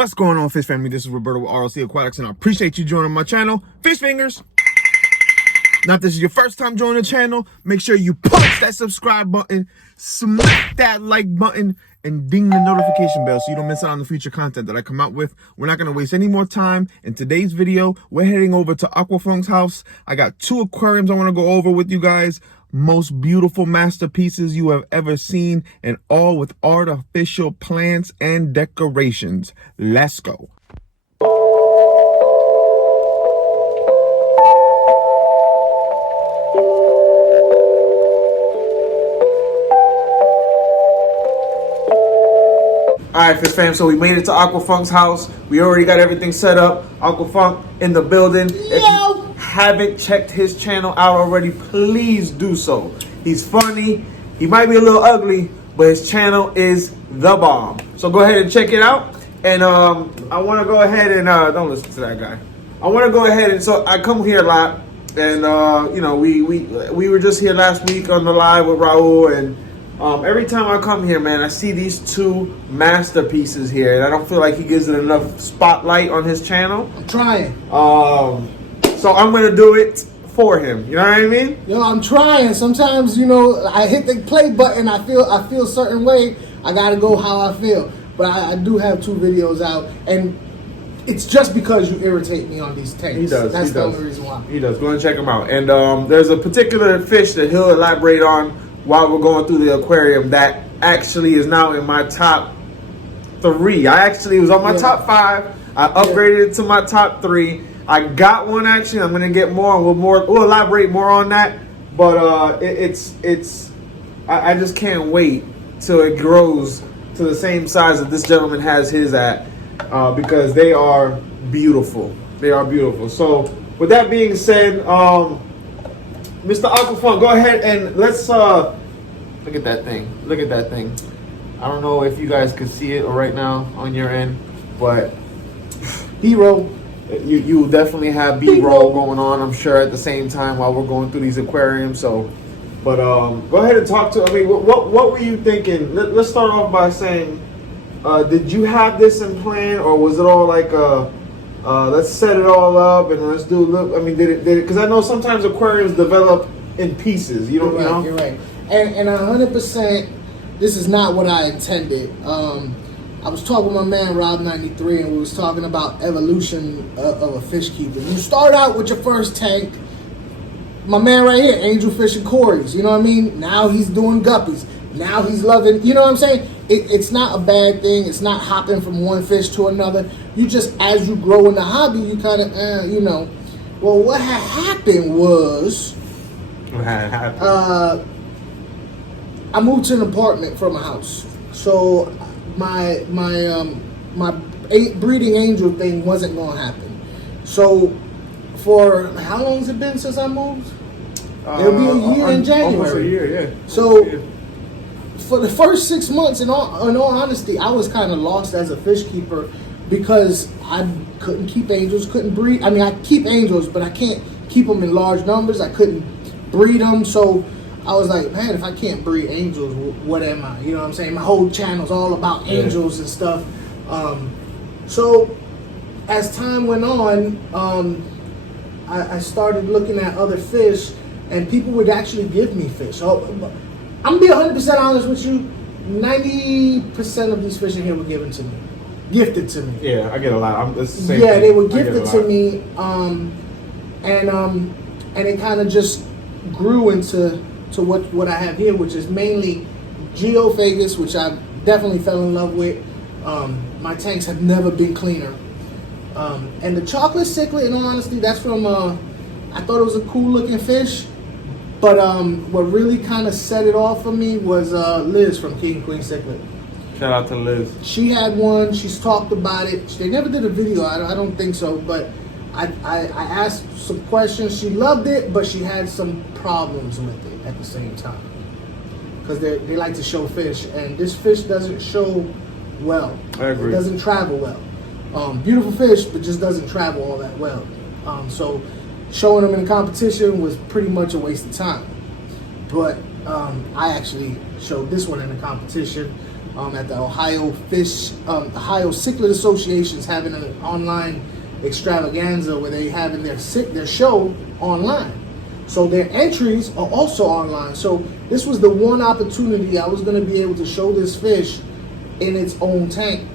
What's going on, fish family? This is Roberto with RLC Aquatics, and I appreciate you joining my channel. Fish fingers! Now, if this is your first time joining the channel, make sure you punch that subscribe button, smack that like button, and ding the notification bell so you don't miss out on the future content that I come out with. We're not going to waste any more time. In today's video, we're heading over to Aquafunk's house. I got 2 aquariums I want to go over with you guys. Most beautiful masterpieces you have ever seen, and all with artificial plants and decorations. Let's go. All right, fish fam, so we made it to Aquafunk's house. We already got everything set up. Aquafunk in the building. If you haven't checked his channel out already, please do so. He's funny. He might be a little ugly, but his channel is the bomb. So go ahead and check it out. And I want to go ahead and don't listen to that guy. I want to go ahead and so I come here a lot, and you know, we were just here last week on the live with Raul, and every time I come here, man, I see these 2 masterpieces here, and I don't feel like he gives it enough spotlight on his channel. I'm trying. So I'm gonna do it for him. You know what I mean? Yo, I'm trying. Sometimes, you know, I hit the play button. I feel a certain way. I gotta go how I feel. But I do have 2 videos out, and it's just because you irritate me on these tanks. He does. That's the only reason why. He does. Go and check him out. And there's a particular fish that he'll elaborate on while we're going through the aquarium that actually is now in my top 3. I actually was on my top 5. I upgraded it to my top 3. I got one actually. I'm gonna get more, and we'll elaborate more on that. But I just can't wait till it grows to the same size that this gentleman has his at, because they are beautiful. They are beautiful. So with that being said, Mr. Aquafunk, go ahead and let's look at that thing. Look at that thing. I don't know if you guys can see it right now on your end, but B-roll. You definitely have B-roll going on, I'm sure, at the same time while we're going through these aquariums. So, but go ahead and talk to. I mean, what were you thinking? Let's start off by saying, did you have this in plan, or was it all like let's set it all up and let's do? I mean, did it? Because I know sometimes aquariums develop in pieces. You don't know. You're right. And 100%, this is not what I intended. I was talking with my man Rob93, and we was talking about evolution of a fish keeper. You start out with your first tank. My man right here, angelfish and cories. You know what I mean? Now he's doing guppies. Now he's loving. You know what I'm saying? It's not a bad thing. It's not hopping from one fish to another. You just, as you grow in the hobby, you kind of, you know. Well, what had happened was, I moved to an apartment from a house, so my breeding angel thing wasn't going to happen. So for how long has it been since I moved? It'll be a year in January. Almost a year, yeah. So for the first 6 months, in all honesty, I was kind of lost as a fish keeper because I couldn't keep angels, couldn't breed. I mean, I keep angels, but I can't keep them in large numbers. I couldn't breed them, so I was like, man, if I can't breed angels, what am I? You know what I'm saying? My whole channel's all about angels and stuff. So as time went on, I started looking at other fish, and people would actually give me fish. So I'm gonna be 100% honest with you. 90% of these fish in here were gifted to me. Yeah, I get a lot. It's the same yeah, thing. They were gifted to me, and it kind of just grew into what I have here, which is mainly geophagus, which I definitely fell in love with. My tanks have never been cleaner. And the chocolate cichlid, in all honesty, that's from, I thought it was a cool looking fish, but what really kind of set it off for me was Liz from King and Queen Cichlid. Shout out to Liz. She had one, she's talked about it. They never did a video, I don't think so, but I asked some questions. She loved it, but she had some problems with it at the same time, because they like to show fish, and this fish doesn't show well. I agree. It doesn't travel well. Beautiful fish, but just doesn't travel all that well. So showing them in a competition was pretty much a waste of time. But I actually showed this one in a competition. at the Ohio Cichlid Association's having an online extravaganza where they having their show online. So their entries are also online. So this was the one opportunity I was going to be able to show this fish in its own tank.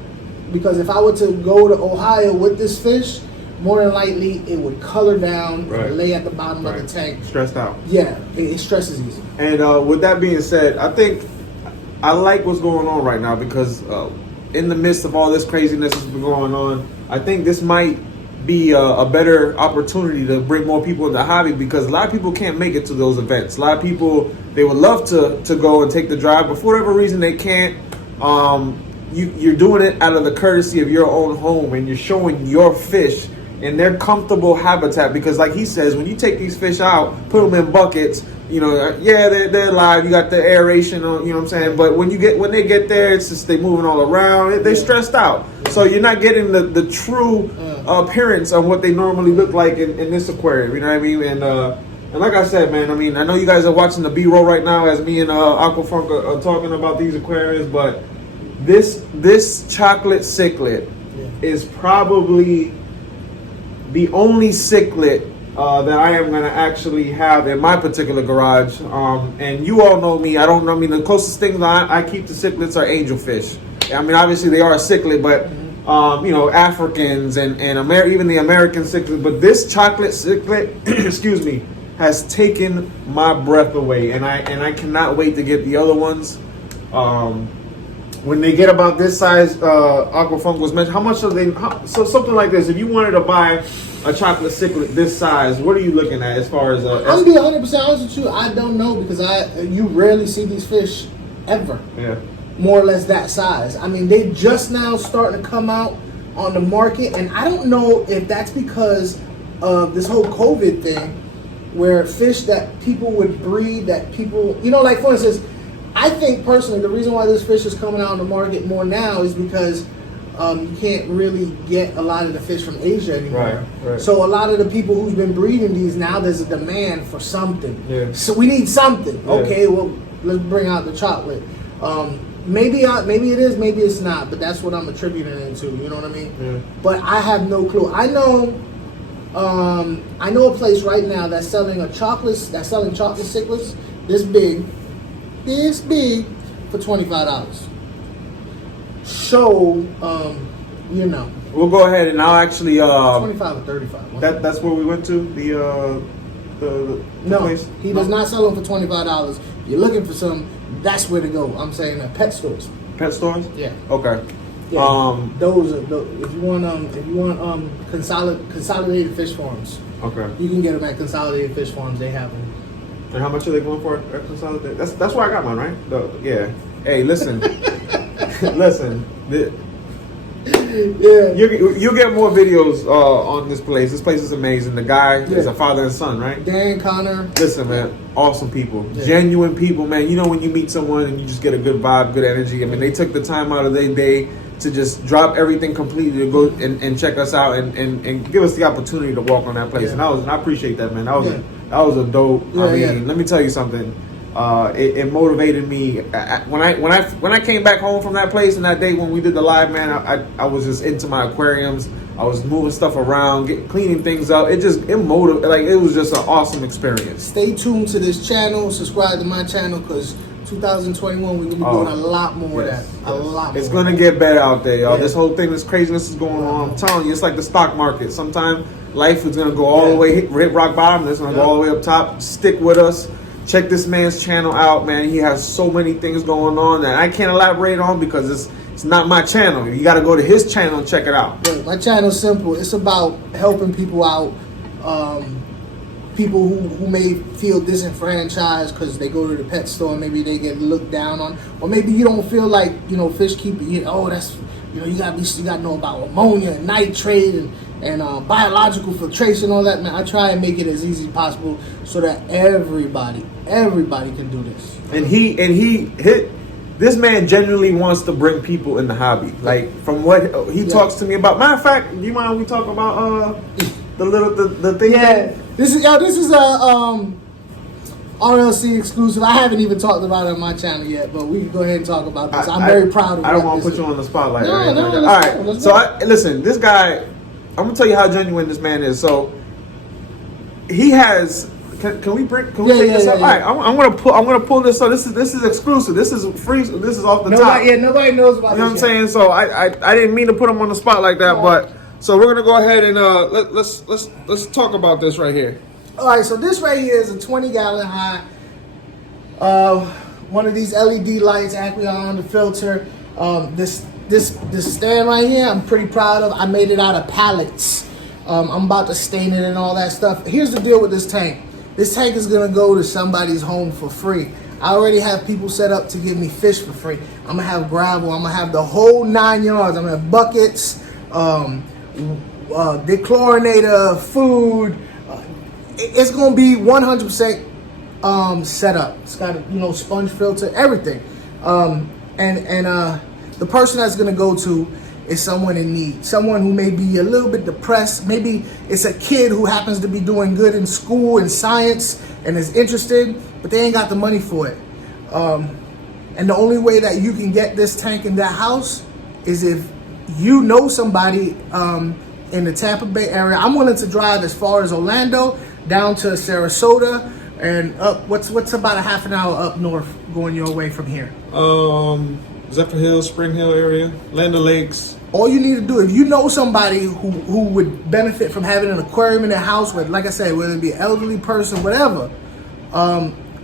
Because if I were to go to Ohio with this fish, more than likely it would color down and lay at the bottom of the tank. Stressed out. Yeah, it stresses easy. And with that being said, I think I like what's going on right now because in the midst of all this craziness that's been going on, I think this might be a better opportunity to bring more people in the hobby because a lot of people can't make it to those events. A lot of people, they would love to go and take the drive, but for whatever reason they can't. You're doing it out of the courtesy of your own home, and you're showing your fish in their comfortable habitat because, like he says, when you take these fish out, put them in buckets, you know, yeah, they're alive. You got the aeration on, you know what I'm saying. But when they get there, it's just they moving all around. They're stressed out, so you're not getting the true appearance of what they normally look like in this aquarium. You know what I mean? And like I said, man, I mean, I know you guys are watching the B-roll right now as me and Aquafunk are talking about these aquariums, but this chocolate cichlid is probably the only cichlid that I am going to actually have in my particular garage. And you all know me. The closest things I keep to cichlids are angelfish. I mean, obviously they are a cichlid, but you know, Africans and even the American cichlid. But this chocolate cichlid, excuse me, has taken my breath away, and I cannot wait to get the other ones. When they get about this size, Aquafunk was mentioned. How much are they? So something like this. If you wanted to buy a chocolate cichlid this size, what are you looking at as far as? I'm gonna be 100% honest with you. I don't know because you rarely see these fish ever. Yeah. More or less that size. I mean, they just now starting to come out on the market, and I don't know if that's because of this whole COVID thing, where fish that people would breed, that people, you know, like for instance. I think personally the reason why this fish is coming out on the market more now is because you can't really get a lot of the fish from Asia anymore. Right. So a lot of the people who's been breeding these now, there's a demand for something. Yeah. So we need something. Yeah. Okay, well let's bring out the chocolate. Maybe it is, maybe it's not, but that's what I'm attributing it to. You know what I mean? Yeah. But I have no clue. I know a place right now that's selling chocolate cichlids this big for $25. So, you know. We'll go ahead and I'll actually 25 or 35. That's where we went to the no, place. He does not sell them for $25. If you're looking for some, that's where to go. I'm saying pet stores. Pet stores? Yeah. Okay. Yeah, those are if you want consolidated fish farms. Okay. You can get them at Consolidated Fish Farms. They have them. And how much are they going for at Consolidated? That's where I got mine, right? Yeah. Hey, listen. Listen. Yeah. You'll get more videos on this place. This place is amazing. The guy is a father and son, right? Dan Connor. Listen, man. Awesome people. Yeah. Genuine people, man. You know when you meet someone and you just get a good vibe, good energy. I mean, they took the time out of their day to just drop everything completely to go and check us out and give us the opportunity to walk on that place. Yeah. And I appreciate that, man. That was a dope. I mean, let me tell you something. It motivated me when I came back home from that place and that day when we did the live, man. I was just into my aquariums. I was moving stuff around, cleaning things up. It was just an awesome experience. Stay tuned to this channel. Subscribe to my channel because 2021 we're gonna be doing a lot more of that. A lot more. It's gonna get better out there, y'all. Yeah. This whole thing, this craziness is going on. I'm telling you, it's like the stock market. Sometimes life is gonna go all the way hit rock bottom. It's gonna go all the way up top. Stick with us. Check this man's channel out, man. He has so many things going on that I can't elaborate on because it's not my channel. You got to go to his channel and check it out. Yeah, my channel's simple. It's about helping people out. People who may feel disenfranchised because they go to the pet store and maybe they get looked down on, or maybe you don't feel like fish keeping. You gotta know about ammonia and nitrate and biological filtration, all that, man. I try and make it as easy as possible so that everybody can do this. And this man genuinely wants to bring people in the hobby. Like from what he talks to me about. Matter of fact, do you mind when we talk about the thing? Yeah, this is RLC exclusive. I haven't even talked about it on my channel yet, but we can go ahead and talk about this. I'm very proud of it. I don't want to put you on the spotlight. No, all right. So listen, this guy, I'm gonna tell you how genuine this man is. So he has. Can we take this up? All right, I'm gonna pull this up. This is exclusive. This is free. This is off the top. Yeah, nobody knows about this. You know what I'm saying? So I didn't mean to put him on the spot like that, but so we're gonna go ahead and let's talk about this right here. All right, so this right here is a 20-gallon high. One of these LED lights, Aquarium on the filter. This stand right here, I'm pretty proud of. I made it out of pallets. I'm about to stain it and all that stuff. Here's the deal with this tank. This tank is gonna go to somebody's home for free. I already have people set up to give me fish for free. I'm gonna have gravel. I'm gonna have the whole 9 yards. I'm gonna have buckets, dechlorinator, food. It's gonna be 100% set up. It's got a sponge filter, everything. The person that's gonna go to is someone in need, someone who may be a little bit depressed. Maybe it's a kid who happens to be doing good in school and science and is interested, but they ain't got the money for it. And the only way that you can get this tank in that house is if you know somebody in the Tampa Bay area. I'm willing to drive as far as Orlando, down to Sarasota, and up. What's about a half an hour up north going your way from here? Zephyr Hill, Spring Hill area, Land O'Lakes. All you need to do, if you know somebody who would benefit from having an aquarium in their house, with, like I said, whether it be an elderly person, whatever,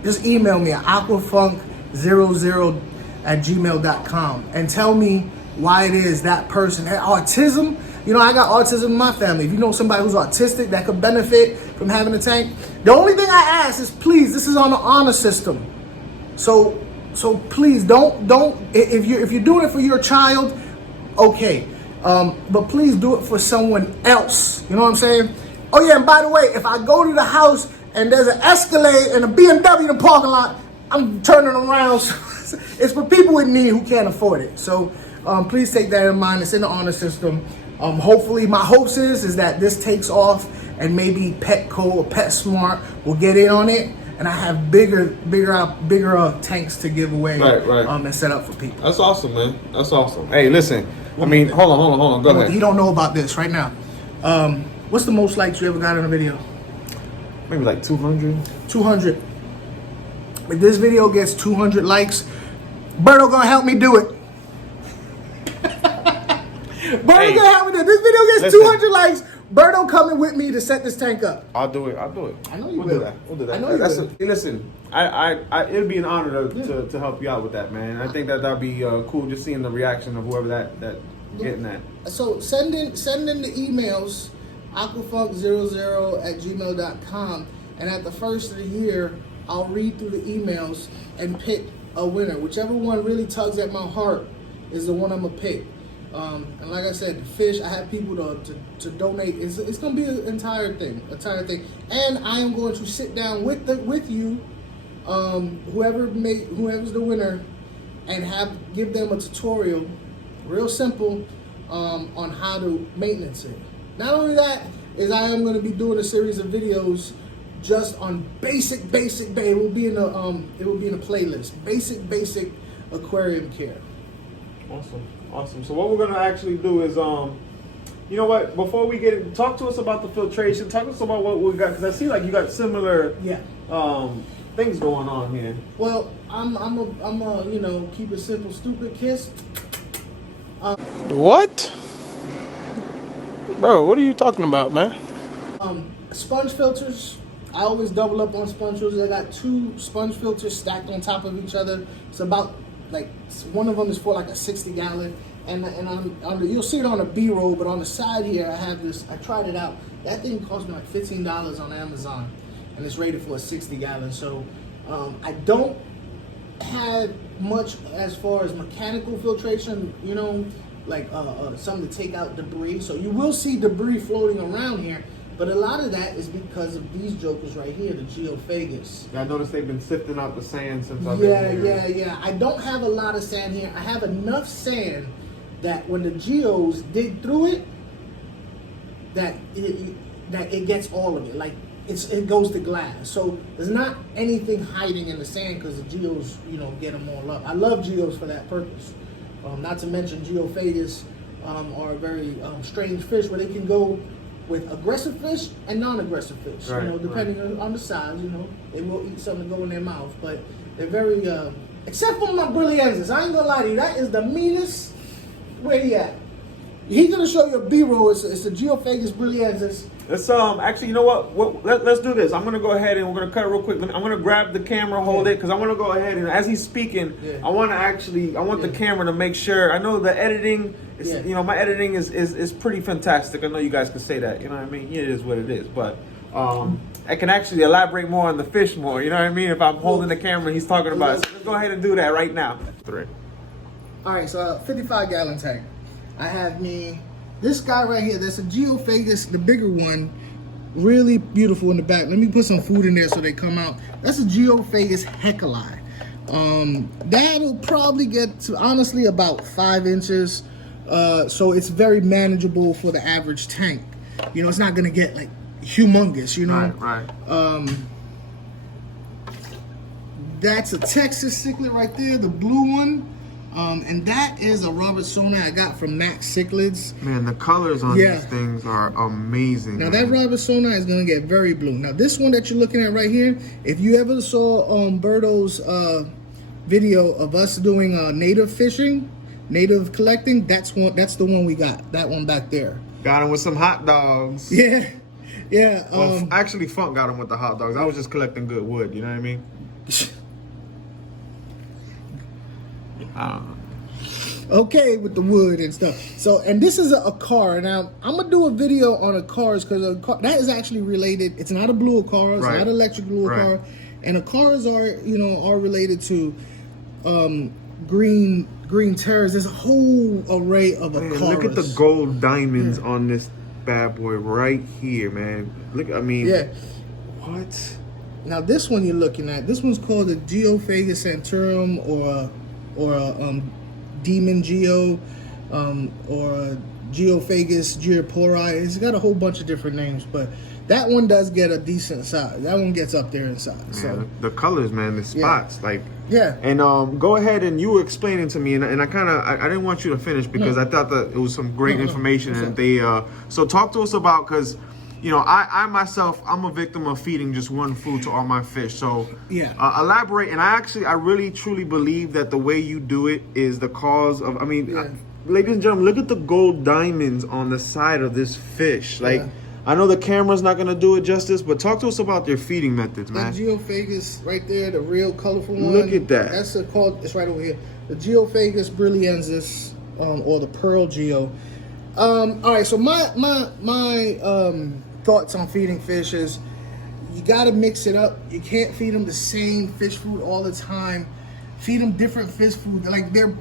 just email me at aquafunk00@gmail.com and tell me why it is that person had autism. I got autism in my family. If you know somebody who's autistic that could benefit from having a tank, the only thing I ask is, please, this is on the honor system. So please don't if you're doing it for your child, okay, but please do it for someone else. You know what I'm saying? Oh yeah, and by the way, if I go to the house and there's an Escalade and a BMW in the parking lot, I'm turning around. It's for people in need who can't afford it. So please take that in mind. It's in the honor system. Hopefully, my hopes is that this takes off and maybe Petco or PetSmart will get in on it. And I have bigger tanks to give away, right. And set up for people. That's awesome, man. That's awesome. Hey, listen. I mean, hold on. Go ahead. He don't know about this right now. What's the most likes you ever got in a video? Maybe like 200. 200. If this video gets 200 likes, Berto gonna help me do it. Berto gonna help me do it. This video gets 200 likes. Berto coming with me to set this tank up. I'll do it. I know you We'll will. do that. We'll do that. I know you will. Listen, it'd be an honor to help you out with that, man. I think that'd be cool, just seeing the reaction of whoever that getting that. So send in the emails, aquafunk00@gmail.com, and at the first of the year, I'll read through the emails and pick a winner. Whichever one really tugs at my heart is the one I'm gonna pick. And like I said, the fish, I have people to donate. It's gonna be an entire thing. And I am going to sit down with you, whoever's the winner, and give them a tutorial, real simple, on how to maintenance it. Not only that, is I am going to be doing a series of videos just on basic. It will be in a playlist. Basic aquarium care. Awesome. So what we're gonna actually do is, you know what? Before we talk to us about the filtration. Talk to us about what we got, because I see like you got similar things going on here. Well, I'm a keep it simple, stupid kiss. What? Bro, what are you talking about, man? Sponge filters. I always double up on sponge filters. I got 2 sponge filters stacked on top of each other. It's about one of them is for like a 60-gallon, and you'll see it on the B-roll, but on the side here I have this. I tried it out. That thing cost me like $15 on Amazon, and it's rated for a 60-gallon. So I don't have much as far as mechanical filtration, something to take out debris. So you will see debris floating around here, but a lot of that is because of these jokers right here, the geophagus. I noticed they've been sifting out the sand since I've been here. Yeah. I don't have a lot of sand here. I have enough sand that when the geos dig through it, that it gets all of it. Like it goes to glass. So there's not anything hiding in the sand because the geos, you know, get them all up. I love geos for that purpose. Not to mention geophagus are very strange fish where they can go with aggressive fish and non-aggressive fish. Right, you know, depending on the size, you know, they will eat something to go in their mouth. But they're very, except for my brillianzas. I ain't gonna lie to you, that is the meanest. Where he at? He's gonna show you a B-roll. It's a geophagus brillianzas. Let's actually, you know what? Let's do this. I'm gonna go ahead and we're gonna cut it real quick. I'm gonna grab the camera, hold it, because I want to go ahead and as he's speaking, I want the camera to make sure. I know the editing is, you know, my editing is pretty fantastic. I know you guys can say that. You know what I mean? It is what it is, but I can actually elaborate more on the fish more. You know what I mean? If I'm holding the camera, he's talking about it. So let's go ahead and do that right now. 3. All right, so 55-gallon tank. I have me this guy right here. That's a geophagus, the bigger one, really beautiful in the back. Let me put some food in there so they come out. That's a geophagus hecali. That'll probably get to honestly about 5 inches. So it's very manageable for the average tank. You know, it's not gonna get like humongous. You know, right. That's a Texas cichlid right there, the blue one. And that is a Robertsoni I got from Mysis Cichlids. Man, the colors on these things are amazing. Now that Robertsoni is gonna get very blue. Now this one that you're looking at right here, if you ever saw Berto's video of us doing native fishing, native collecting, that's the one we got. That one back there. Got him with some hot dogs. Yeah, yeah. Well, actually, Funk got him with the hot dogs. I was just collecting good wood. You know what I mean? Okay, with the wood and stuff. So, and this is a car. Now, I'm gonna do a video on a cars because that is actually related. It's not a blue car. It's not electric blue car, and cars are related to green terras. There's a whole array of cars. Look at the gold diamonds on this bad boy right here, man. Look, I mean, what? Now, this one you're looking at. This one's called the Geophagus santorum or a demon geo, or Geophagus Jurpari. It's got a whole bunch of different names, but that one does get a decent size. That one gets up there in size. Man, so the colors, man, the spots, like yeah. And go ahead, and you were explaining to me, and I kind of I didn't want you to finish because I thought that it was some great information, and they so talk to us about, because you know, I myself, I'm a victim of feeding just one food to all my fish. So elaborate. And I really truly believe that the way you do it is the cause of, ladies and gentlemen, look at the gold diamonds on the side of this fish. Like, I know the camera's not going to do it justice, but talk to us about their feeding methods, man. That geophagus right there, the real colorful one. Look at that. That's it's right over here. The Geophagus brillianzas, or the pearl geo. All right, so my thoughts on feeding fish is you got to mix it up. You can't feed them the same fish food all the time. Feed them different fish food. Like they're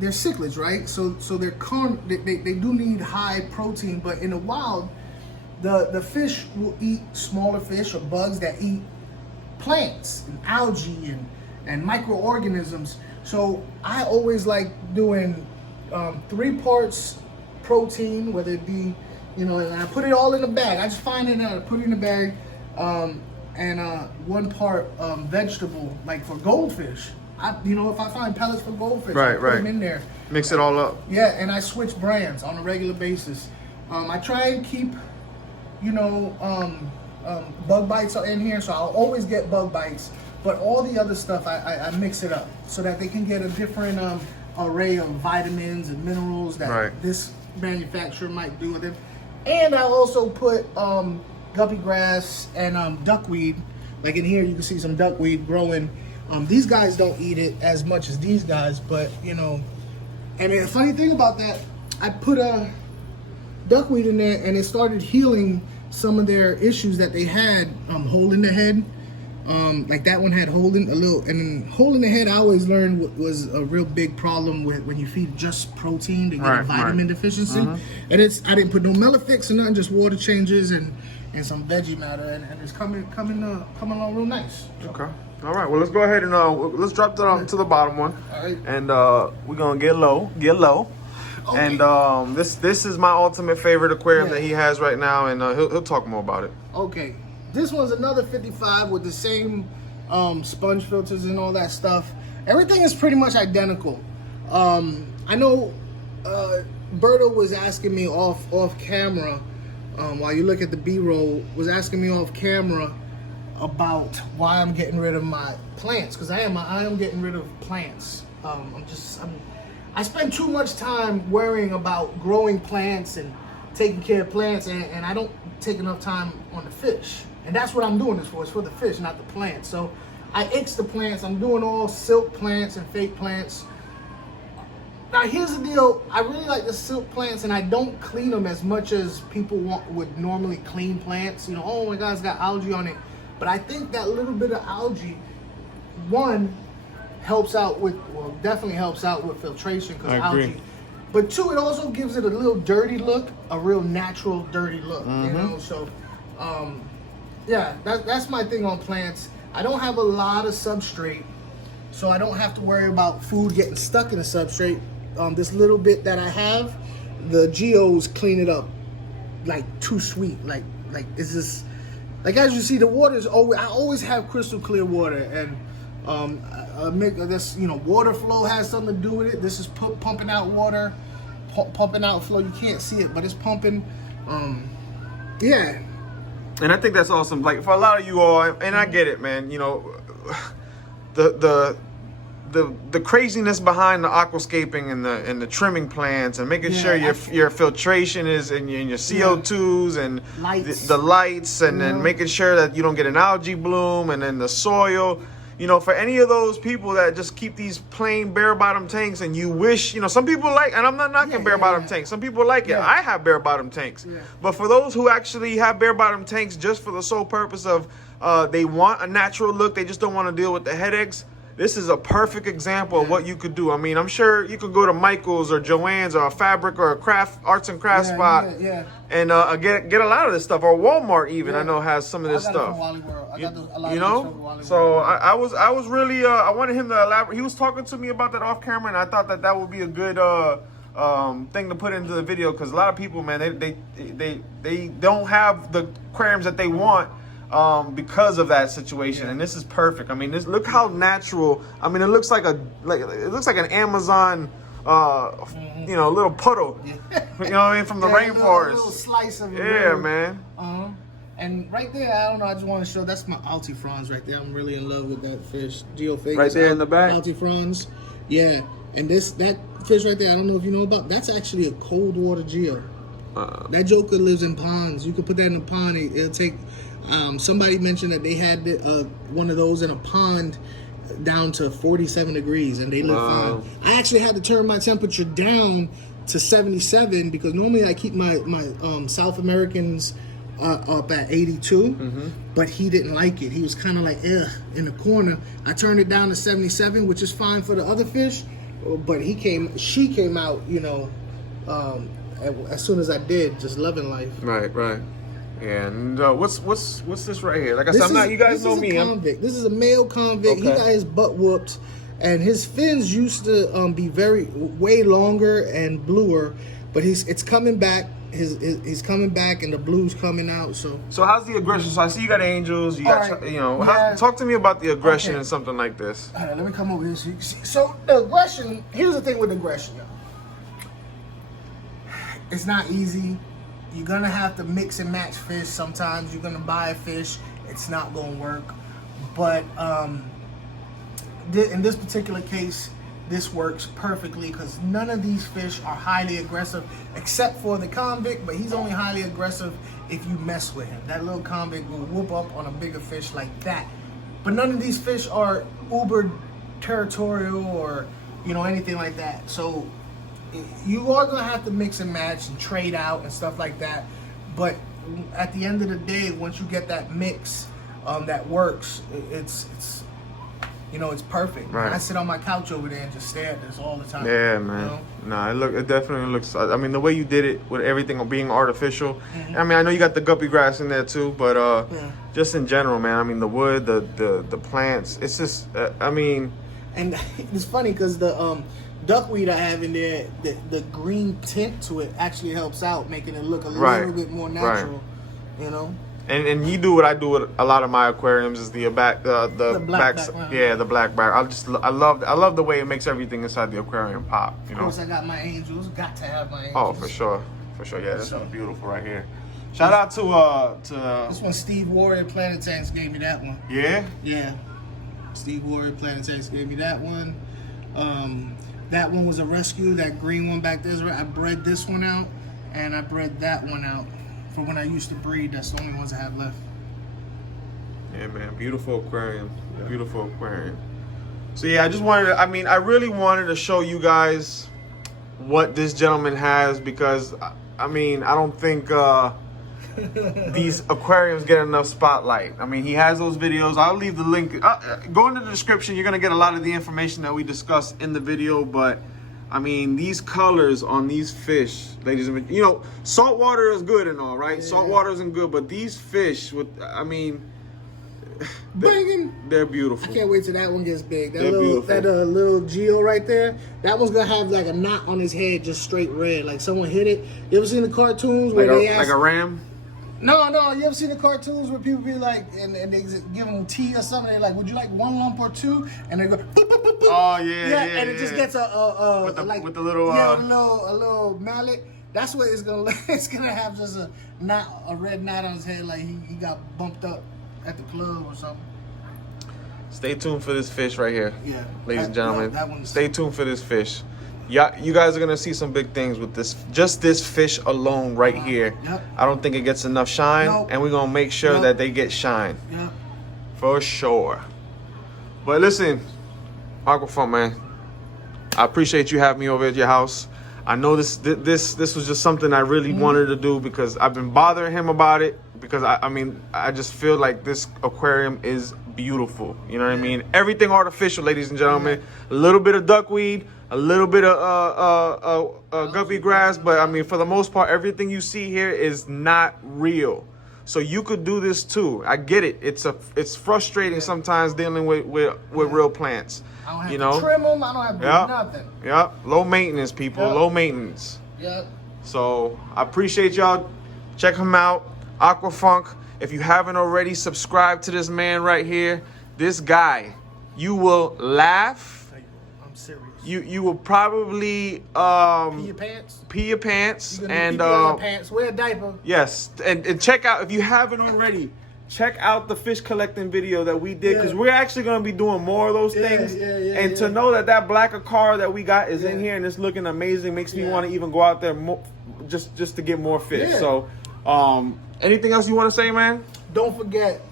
cichlids, right? So they do need high protein, but in the wild, the fish will eat smaller fish or bugs that eat plants and algae and microorganisms. So I always like doing 3 parts protein, whether it be, you know, and I put it all in a bag. I just find it and I put it in a bag, and 1 part vegetable, like for goldfish. If I find pellets for goldfish, I put them in there. Mix it all up. Yeah, and I switch brands on a regular basis. I try and keep, bug bites are in here, so I'll always get bug bites. But all the other stuff, I mix it up so that they can get a different array of vitamins and minerals that this manufacturer might do with them. And I also put guppy grass and duckweed. Like in here, you can see some duckweed growing. These guys don't eat it as much as these guys, but and the funny thing about that, I put duckweed in there, and it started healing some of their issues that they had. Hole in the head. Like that one had hole in the head. I always learned was a real big problem with when you feed just protein to get a vitamin deficiency. And I didn't put no Melafix or nothing, just water changes and some veggie matter, and it's coming along real nice. So. Okay. All right. Well, let's go ahead and let's drop that to the bottom one. All right. And we're gonna get low. And this is my ultimate favorite aquarium that he has right now, and he'll talk more about it. Okay, this one's another 55 with the same sponge filters and all that stuff. Everything is pretty much identical. I know Berto was asking me off camera, while you look at the B-roll, was asking me off camera about why I'm getting rid of my plants, because I am getting rid of plants. I spend too much time worrying about growing plants and taking care of plants, and I don't take enough time on the fish. And that's what I'm doing this for. It's for the fish, not the plants. So I ix the plants. I'm doing all silk plants and fake plants. Now here's the deal. I really like the silk plants, and I don't clean them as much as people would normally clean plants. You know, oh my God, it's got algae on it. But I think that little bit of algae, one, helps out with, well, definitely helps out with filtration because algae. But two, it also gives it a little dirty look, a real natural dirty look. You know, so yeah, that's my thing on plants. I don't have a lot of substrate, so I don't have to worry about food getting stuck in the substrate. This little bit that I have, the geos clean it up like too sweet. Like it's just, like as you see, the water is always, I always have crystal clear water, and make this, you know, water flow has something to do with it. This is pumping out water, pumping out flow. You can't see it, but it's pumping. Yeah. And I think that's awesome. Like for a lot of you all, and I get it, man. You know, the craziness behind the aquascaping and the trimming plants and making sure your filtration is and your CO2s and the lights and then making sure that you don't get an algae bloom, and then the soil. You know, for any of those people that just keep these plain bare bottom tanks, and you wish, you know, some people like, and I'm not knocking bare bottom tanks. Some people like it. I have bare bottom tanks. But for those who actually have bare bottom tanks just for the sole purpose of they want a natural look, they just don't want to deal with the headaches, this is a perfect example of what you could do. I mean, I'm sure you could go to Michael's or Joann's or a fabric or a arts and crafts spot and get a lot of this stuff, or Walmart even. I know has some of this stuff. You know, so I was really I wanted him to elaborate. He was talking to me about that off camera, and I thought that would be a good thing to put into the video, because a lot of people, man, they don't have the aquariums that they want. Because of that situation, and this is perfect. I mean, look how natural. I mean, it looks like it looks like an Amazon, you know, little puddle. You know what I mean, from the rainforest. A little slice of it. Yeah, man. And right there, I don't know. I just want to show that's my Altifrons right there. I'm really in love with that fish, Geophagus. Right there in the back. Altifrons. Yeah, and that fish right there, I don't know if you know about. That's actually a cold water geo. That joker lives in ponds. You could put that in a pond. It'll take. Somebody mentioned that they had one of those in a pond down to 47 degrees, and they live fine. I actually had to turn my temperature down to 77 because normally I keep my South Americans up at 82, but he didn't like it. He was kind of like, ugh, in the corner. I turned it down to 77, which is fine for the other fish, but she came out, you know, as soon as I did, just loving life. Right. And what's this right here? Like I said, I'm not. You guys know me. This is a male convict. Okay. He got his butt whooped, and his fins used to be way longer and bluer, but it's coming back. He's coming back, and the blue's coming out. So how's the aggression? So I see you got angels. You got you know. Talk to me about the aggression in something like this. All right, let me come over here so you can see. So the aggression. Here's the thing with aggression, y'all. It's not easy. You're gonna have to mix and match fish. Sometimes you're gonna buy a fish, it's not gonna work. But in this particular case, this works perfectly because none of these fish are highly aggressive, except for the convict. But he's only highly aggressive if you mess with him. That little convict will whoop up on a bigger fish like that. But none of these fish are uber territorial or, you know, anything like that. So you are going to have to mix and match and trade out and stuff like that. But at the end of the day, once you get that mix that works, it's you know, it's perfect. Right. I sit on my couch over there and just stare at this all the time. Yeah, man. You know? It definitely looks. I mean, the way you did it with everything being artificial. I mean, I know you got the guppy grass in there too, but just in general, man. I mean, the wood, the plants. It's just. I mean, and it's funny because the duckweed I have in there, the green tint to it actually helps out, making it look a little bit more natural. You know. And you do what I do with a lot of my aquariums is the black background. Yeah, the black back. I love the way it makes everything inside the aquarium pop. You know. Of course, I got my angels. Got to have my angels. Oh, for sure. Yeah, this one's beautiful right here. Shout out to this one. Steve Warrior Planet Tanks gave me that one. Yeah. Yeah. Steve Warrior Planet Tanks gave me that one. That one was a rescue. That green one back there. I bred this one out, and I bred that one out. For when I used to breed, that's the only ones I have left. Yeah, man, beautiful aquarium, beautiful aquarium. So yeah, I really wanted to show you guys what this gentleman has because, I don't think these aquariums get enough spotlight. I mean, he has those videos. I'll leave the link. Go into the description. You're gonna get a lot of the information that we discussed in the video, but I mean, these colors on these fish, ladies and gentlemen, salt water is good and all, right? Yeah. Salt water isn't good, but these fish, they're beautiful. I can't wait till that one gets big. That little Geo right there, that one's gonna have like a knot on his head, just straight red, like someone hit it. You ever seen the cartoons where like a ram? No. You ever seen the cartoons where people be like, and they give them tea or something? They're like, "Would you like one lump or two?" And they go, boop, boop, boop, boop. Oh yeah. And it just gets with the little a little mallet. That's what it's gonna. It's gonna have just a red knot on his head, like he got bumped up at the club or something. Stay tuned for this fish right here, ladies and gentlemen. Stay tuned for this fish. Yeah, you guys are gonna see some big things with this. Just this fish alone right here. Yep. I don't think it gets enough shine, and we're gonna make sure that they get shine. Yep. For sure. But listen, Aquafunk, man, I appreciate you having me over at your house. I know this was just something I really wanted to do because I've been bothering him about it because I just feel like this aquarium is beautiful. You know what I mean? Everything artificial, ladies and gentlemen. A little bit of duckweed, a little bit of guppy grass, but for the most part, everything you see here is not real. So you could do this too. I get it. It's frustrating sometimes dealing with real plants. I don't have to trim them. I don't have to do nothing. Yep. Low maintenance, people. Low maintenance. Yep. So I appreciate y'all. Check him out, Aquafunk. If you haven't already, subscribe to this man right here. This guy, you will laugh. I'm serious. You will probably pee your pants. And pants. Wear a diaper. Yes, and check out, if you haven't already, check out the fish collecting video that we did because we're actually going to be doing more of those things. And to know that black car that we got is in here and it's looking amazing makes me want to even go out there more, just to get more fish. So anything else you want to say, man? Don't forget,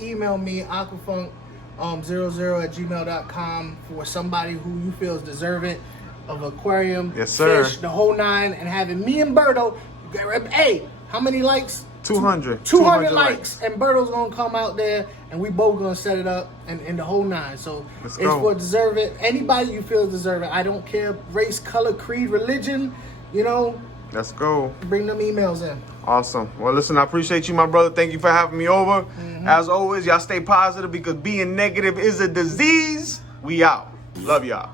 email me aquafunk00@gmail.com for somebody who you feel is deserving of aquarium, fish, the whole nine, and having me and Berto. Hey, how many likes? 200. 200 likes, and Berto's gonna come out there, and we both gonna set it up, and the whole nine. So it's for deserving. Anybody you feel is deserving. I don't care race, color, creed, religion. Let's go. Bring them emails in. Awesome. Well, listen, I appreciate you, my brother. Thank you for having me over. As always, y'all stay positive because being negative is a disease. We out. Love y'all.